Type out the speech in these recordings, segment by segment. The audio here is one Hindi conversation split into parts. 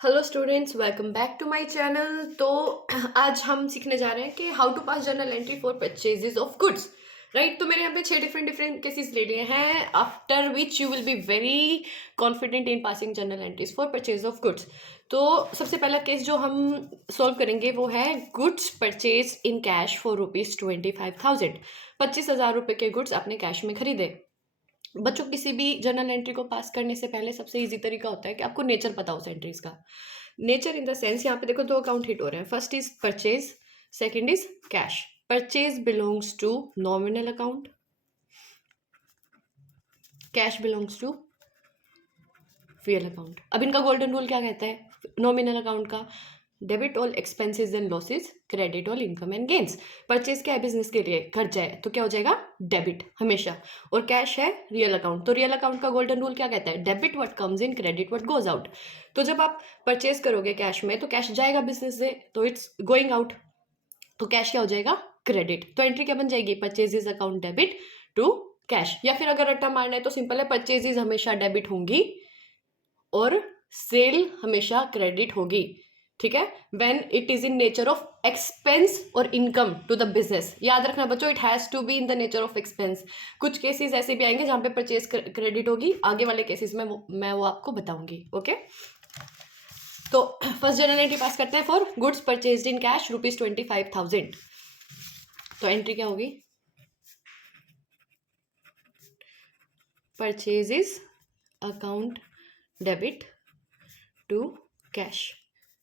Hello students, welcome back to my channel. तो आज हम सीखने जा रहे हैं कि how to pass journal entry for purchases of goods. Right, तो मैंने यहाँ पे 6 डिफरेंट केसेस ले लिए हैं, after which you will be very confident in passing journal entries for purchase of goods. तो सबसे पहला केस जो हम सॉल्व करेंगे वो है goods purchase in cash for ₹25,000। 25,000 रुपये के गुड्स आपने कैश में खरीदे। बच्चों, किसी भी जर्नल एंट्री को पास करने से पहले सबसे इजी तरीका होता है कि आपको नेचर पता हो उस एंट्रीज का। नेचर इन द सेंस, यहाँ पे देखो 2 अकाउंट हिट हो रहे हैं। First is purchase, second is cash. Purchase belongs to nominal account, cash belongs to real account. अब इनका गोल्डन रूल क्या कहता है नॉमिनल अकाउंट का? Debit all expenses and losses, credit all income and gains. Purchase क्या है? बिजनेस के लिए खर्चा है, तो क्या हो जाएगा? डेबिट हमेशा। और कैश है रियल अकाउंट, तो रियल अकाउंट का गोल्डन रूल क्या कहता है? Debit what comes in, credit what goes out. तो जब आप परचेज करोगे कैश में तो कैश जाएगा बिजनेस से, तो इट्स गोइंग आउट, तो कैश क्या हो जाएगा? क्रेडिट। तो एंट्री क्या बन जाएगी? Purchases account debit to cash. या फिर अगर रट्टा मारना है तो सिंपल है, परचेजेज हमेशा डेबिट होंगी और सेल हमेशा क्रेडिट होगी। ठीक है, when it is in nature of expense और इनकम टू द बिजनेस। याद रखना बच्चों, it has to be in the nature of expense. कुछ केसेस ऐसे भी आएंगे जहां पे परचेज क्रेडिट होगी, आगे वाले केसेस में मैं वो आपको बताऊंगी। ओके, तो फर्स्ट जर्नल एंट्री पास करते हैं for goods purchased in cash ₹25,000। तो एंट्री क्या होगी? Purchases account debit to cash.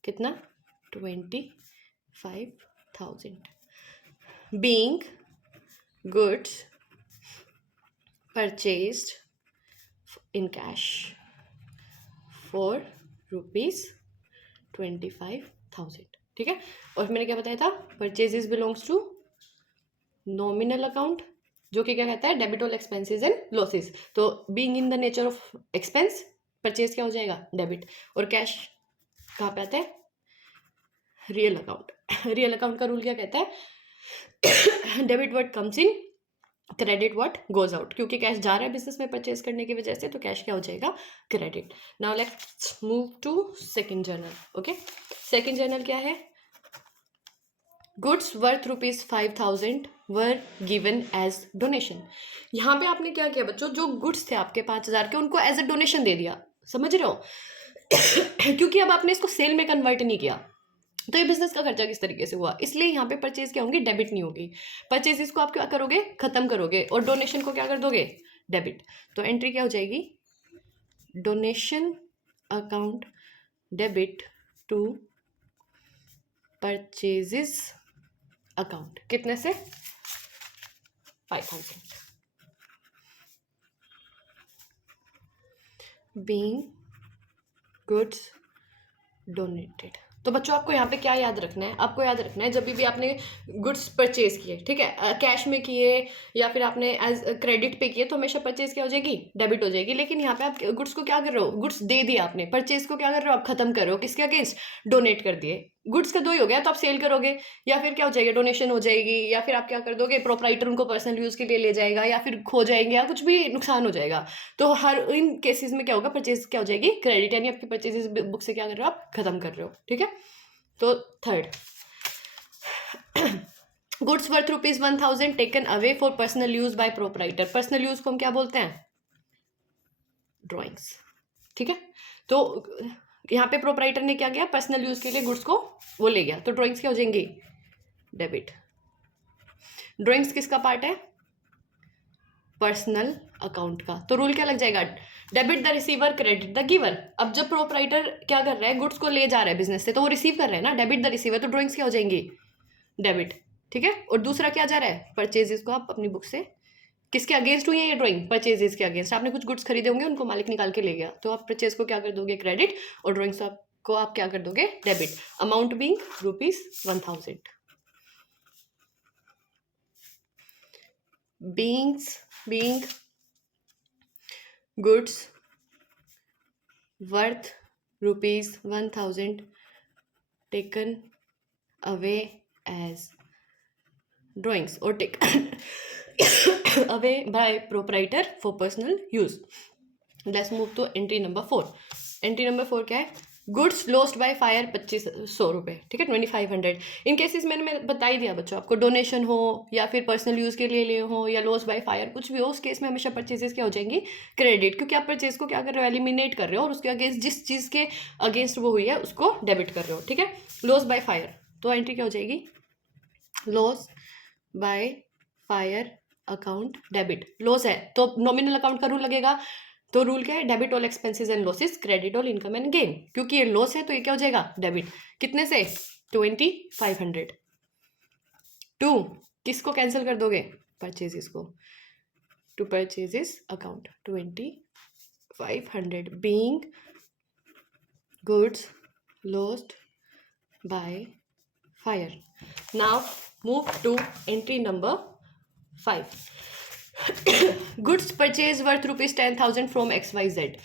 कितना? 25,000। Being goods purchased in cash for ₹25,000। ठीक है, और मैंने क्या बताया था? Purchases belongs to nominal account, जो कि क्या कहता है? Debit all expenses and losses. तो being in the nature of expense, purchase क्या हो जाएगा? डेबिट। और कैश कहाँ पे आता है? Real account. रियल अकाउंट का रूल क्या कहता है? Debit what comes in, credit what goes out. क्योंकि कैश जा रहा है बिजनेस में परचेज करने की वजह से, तो कैश क्या हो जाएगा? Credit. Now let's move to second journal. Okay, second journal क्या है? Goods worth ₹5,000 were given as donation. यहाँ पे आपने क्या किया बच्चों? जो गुड्स थे आपके 5,000 के, उनको एज अ डोनेशन दे दिया। समझ रहे हो? क्योंकि अब आपने इसको सेल में कन्वर्ट नहीं किया, तो ये बिजनेस का खर्चा किस तरीके से हुआ, इसलिए यहाँ पे परचेज क्या होंगी? डेबिट नहीं होगी। परचेज को आप क्या करोगे? खत्म करोगे, और डोनेशन को क्या कर दोगे? डेबिट। तो एंट्री क्या हो जाएगी? Donation account debit to purchases account. कितने से? 5,000। Being goods donated. तो बच्चों, आपको यहाँ पे क्या याद रखना है? आपको याद रखना है, जब भी आपने गुड्स परचेज किए, ठीक है, कैश में किए या फिर आपने एज क्रेडिट पे किए, तो हमेशा परचेज क्या हो जाएगी? डेबिट हो जाएगी। लेकिन यहाँ पे आप गुड्स को क्या कर रहे हो? गुड्स दे दिया आपने, परचेज को क्या कर रहे हो? आप खत्म कर रहे हो। किसके अगेंस्ट? डोनेट कर दिए। गुड्स का 2 ही हो गया, तो आप सेल करोगे, या फिर क्या हो जाएगा? डोनेशन हो जाएगी, या फिर आप क्या कर दोगे? प्रोप्राइटर उनको पर्सनल यूज के लिए ले जाएगा, या फिर खो जाएंगे, या कुछ भी नुकसान हो जाएगा। तो हर इन केसेस में क्या होगा? परचेज क्या हो जाएगी? क्रेडिट। यानी आपकी परचेजेस बुक से क्या कर रहे हो? आप खत्म कर रहे हो। ठीक है, तो third, goods worth ₹1,000 taken away for personal use by proprietor. Personal use को हम क्या बोलते हैं? ड्रॉइंग्स। ठीक है, तो यहाँ पे प्रोप्राइटर ने क्या किया? पर्सनल यूज के लिए गुड्स को वो ले गया, तो ड्रॉइंग्स क्या हो जाएंगी? डेबिट। ड्रॉइंग्स किसका पार्ट है? पर्सनल अकाउंट का। तो रूल क्या लग जाएगा? Debit the receiver, credit the giver. अब जब प्रोप्राइटर क्या कर रहा है? गुड्स को ले जा रहा है बिजनेस से, तो वो रिसीव कर रहा है ना, डेबिट द रिसीवर, तो ड्रॉइंग्स क्या हो जाएंगी? डेबिट। ठीक है, और दूसरा क्या जा रहा है? परचेजेस को आप अपनी बुक से, किसके अगेंस्ट हुई है ये ड्राइंग? परचेजेस के अगेंस्ट। आपने कुछ गुड्स खरीदे होंगे, उनको मालिक निकाल के ले गया, तो आप परचेज को क्या कर दोगे? क्रेडिट, और ड्राइंग्स को आप क्या कर दोगे? Debit. Amount being ₹1,000। being goods worth ₹1,000 taken away as drawings or taken away by proprietor for personal use. Let's move to entry number 4. Entry number 4 क्या है? गुड्स लॉस्ट बाय फायर 2500 रुपये, ठीक है, 2500। इन केसेस मैंने बता ही दिया बच्चों आपको, डोनेशन हो या फिर पर्सनल यूज़ के लिए ले हो या लॉस बाय फायर कुछ भी हो, उस केस में हमेशा परचेजेस क्या हो जाएंगी, क्रेडिट, क्योंकि आप परचेज को क्या कर रहे हो, एलिमिनेट कर रहे हो और उसके अगेंस्ट जिस चीज़ के अगेंस्ट वो हुई है उसको डेबिट कर रहे हो, ठीक है। लॉस बाय फायर, तो एंट्री क्या हो जाएगी, loss by fire account debit. Loss है तो नॉमिनल अकाउंट का रूल लगेगा, तो रूल क्या है, debit all expenses and losses, credit all income and gain. क्योंकि ये लॉस है तो ये क्या हो जाएगा, डेबिट। कितने से, 2500। टू किसको कैंसिल कर दोगे, परचेजेस को, to purchases account 2500 being goods lost by fire. Now move to entry number 5। Goods purchase worth ₹10,000 from XYZ।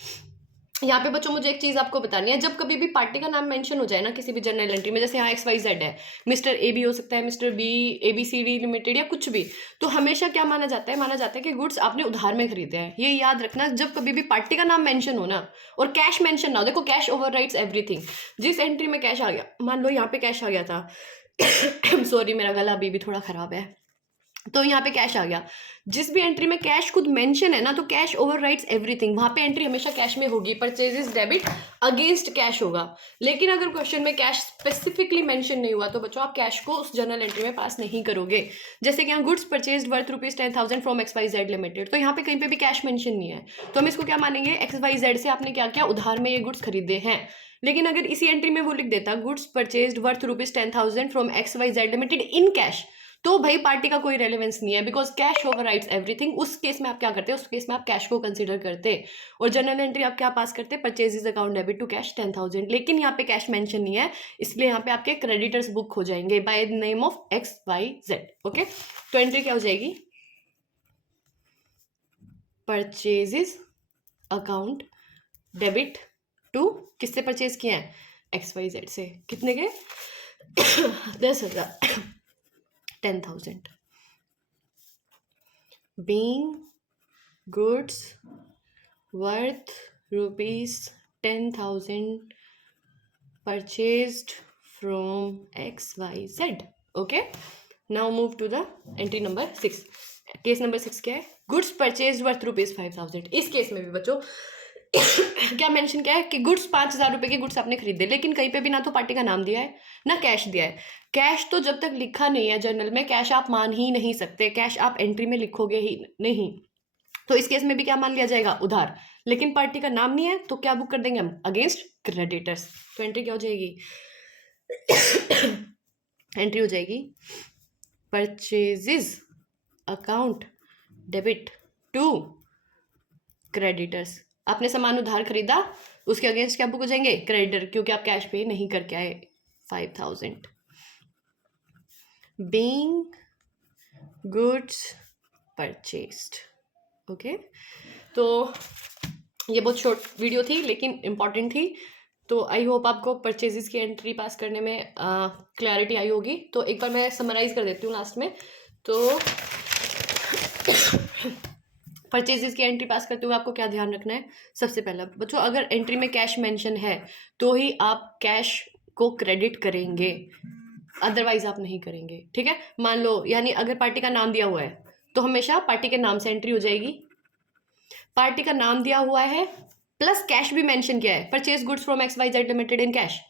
यहाँ पे बच्चों मुझे एक चीज़ आपको बतानी है, जब कभी भी पार्टी का नाम मेंशन हो जाए ना किसी भी जर्नल एंट्री में, जैसे यहाँ XYZ है, मिस्टर ए भी हो सकता है, मिस्टर बी, ABCD लिमिटेड या कुछ भी, तो हमेशा क्या माना जाता है, माना जाता है कि गुड्स आपने उधार में खरीदे हैं। ये याद रखना, जब कभी भी पार्टी का नाम मेंशन हो ना और कैश मेंशन ना हो, देखो कैश ओवरराइड्स एवरीथिंग। जिस एंट्री में कैश आ गया, मान लो यहाँ पे कैश आ गया था सॉरी मेरा गला अभी भी थोड़ा खराब है, तो यहाँ पे कैश आ गया, जिस भी एंट्री में कैश खुद मेंशन है ना, तो कैश ओवरराइड्स एवरीथिंग, वहां पे एंट्री हमेशा कैश में होगी, परचेजेस डेबिट अगेंस्ट कैश होगा। लेकिन अगर क्वेश्चन में कैश स्पेसिफिकली मेंशन नहीं हुआ तो बच्चों आप कैश को उस जर्नल एंट्री में पास नहीं करोगे। जैसे कि यहाँ goods purchased worth ₹10,000 from XYZ limited, तो यहाँ पे कहीं पे भी कैश मेंशन नहीं है, तो हम इसको क्या मानेंगे, XYZ से आपने क्या किया, उधार में ये गुड्स खरीदे हैं। लेकिन अगर इसी एंट्री में वो लिख देता, goods purchased worth ₹10,000 from XYZ limited in cash, तो भाई पार्टी का कोई रेलेवेंस नहीं है, बिकॉज कैश ओवरराइड्स एवरीथिंग। उस केस में आप क्या करते हैं, उस केस में आप कैश को कंसीडर करते और जनरल एंट्री आप क्या पास करते, purchases account debit to cash 10,000। लेकिन यहाँ पे कैश मेंशन नहीं है, इसलिए यहाँ पे आपके क्रेडिटर्स बुक हो जाएंगे by name of XYZ। Okay, तो एंट्री क्या हो जाएगी, परचेजेस अकाउंट डेबिट टू, किससे परचेज किए हैं, XYZ से। कितने के 10,000, 10,000 being goods worth ₹10,000 purchased from XYZ. Okay, now move to the entry number 6. Case number 6 क्या है, गुड्स परचेज वर्थ ₹5,000। इस केस में भी बच्चों क्या मेंशन क्या है कि गुड्स 5,000 रुपए के गुड्स आपने खरीदे, लेकिन कहीं पे भी ना तो पार्टी का नाम दिया है ना कैश दिया है। कैश तो जब तक लिखा नहीं है जर्नल में, कैश आप मान ही नहीं सकते, कैश आप एंट्री में लिखोगे ही नहीं, तो इस केस में भी क्या मान लिया जाएगा, उधार। लेकिन पार्टी का नाम नहीं है तो क्या बुक कर देंगे हम, अगेंस्ट क्रेडिटर्स। तो एंट्री क्या हो जाएगी एंट्री हो जाएगी purchases account debit to creditors. आपने सामान उधार खरीदा, उसके अगेंस्ट क्या बुक हो जाएंगे, क्रेडिटर, क्योंकि आप कैश पे नहीं करके आए 5,000। Being goods purchased. ओके, तो ये बहुत शॉर्ट वीडियो थी लेकिन इम्पॉर्टेंट थी, तो आई होप आपको परचेजेस की एंट्री पास करने में क्लैरिटी आई होगी। तो एक बार मैं समराइज कर देती हूँ लास्ट में। तो परचेजेस की एंट्री पास करते हुए आपको क्या ध्यान रखना है, सबसे पहला बच्चों, अगर एंट्री में कैश मेंशन है तो ही आप कैश को क्रेडिट करेंगे, अदरवाइज आप नहीं करेंगे, ठीक है। मान लो यानी अगर पार्टी का नाम दिया हुआ है तो हमेशा पार्टी के नाम से एंट्री हो जाएगी। पार्टी का नाम दिया हुआ है प्लस कैश भी मेंशन किया है, purchase goods from XYZ limited in cash,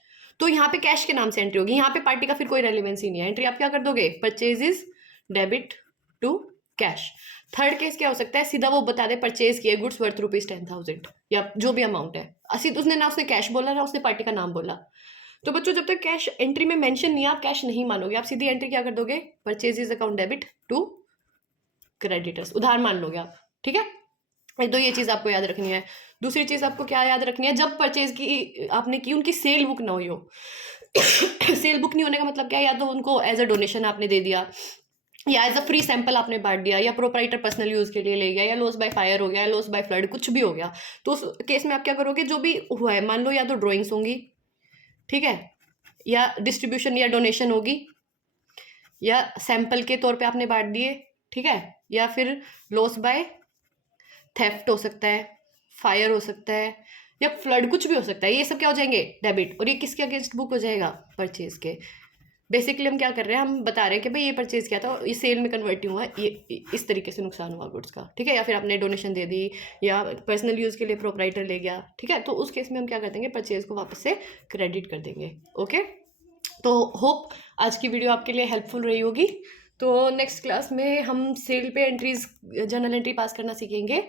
तो यहाँ पे कैश के नाम से एंट्री होगी, यहाँ पे पार्टी का फिर कोई रेलिवेंस ही नहीं है। एंट्री आप क्या कर दोगे, purchases debit to cash. Third case क्या हो सकता है, सीधा वो बता दे परचेज किए गुड्स वर्थ ₹10,000 या जो भी अमाउंट है, उसने ना उसने कैश बोला ना उसने पार्टी का नाम बोला। तो बच्चों जब तक कैश एंट्री में मेंशन नहीं है आप कैश नहीं मानोगे, आप सीधी एंट्री क्या कर दोगे, purchases account debit to creditors, उधार मान लोगे आप, ठीक है। तो ये चीज़ आपको याद रखनी है। दूसरी चीज़ आपको क्या याद रखनी है, जब परचेज की आपने की उनकी सेल बुक ना हुई हो सेल बुक नहीं होने का मतलब क्या है, या तो उनको एज अ डोनेशन आपने दे दिया या एज अ फ्री सैंपल आपने बांट दिया या प्रोप्राइटर पर्सनल यूज़ के लिए ले गया या लॉस बाय फायर हो गया या लॉस बाय फ्लड कुछ भी हो गया, तो उस केस में आप क्या करोगे, जो भी हुआ है मान लो या तो ड्रॉइंग्स होंगी, ठीक है, या डिस्ट्रीब्यूशन या डोनेशन होगी या सैंपल के तौर पे आपने बांट दिए, ठीक है, या फिर लॉस बाय थेफ्ट हो सकता है, फायर हो सकता है, या फ्लड, कुछ भी हो सकता है, ये सब क्या हो जाएंगे, डेबिट। और ये किसके अगेंस्ट बुक हो जाएगा, परचेज के। बेसिकली हम क्या कर रहे हैं, हम बता रहे हैं कि भाई ये परचेज किया था, ये सेल में कन्वर्ट हुआ, ये इस तरीके से नुकसान हुआ गुड्स का, ठीक है। या फिर आपने डोनेशन दे दी या पर्सनल यूज़ के लिए प्रोपराइटर ले गया, ठीक है, तो उस केस में हम क्या कर देंगे, परचेज को वापस से क्रेडिट कर देंगे। ओके, तो होप आज की वीडियो आपके लिए हेल्पफुल रही होगी। तो नेक्स्ट क्लास में हम सेल पे एंट्रीज, जर्नल एंट्री पास करना सीखेंगे।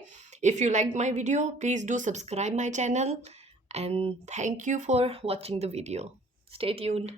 If you like my video please do subscribe my channel, and thank you for watching the video. Stay tuned.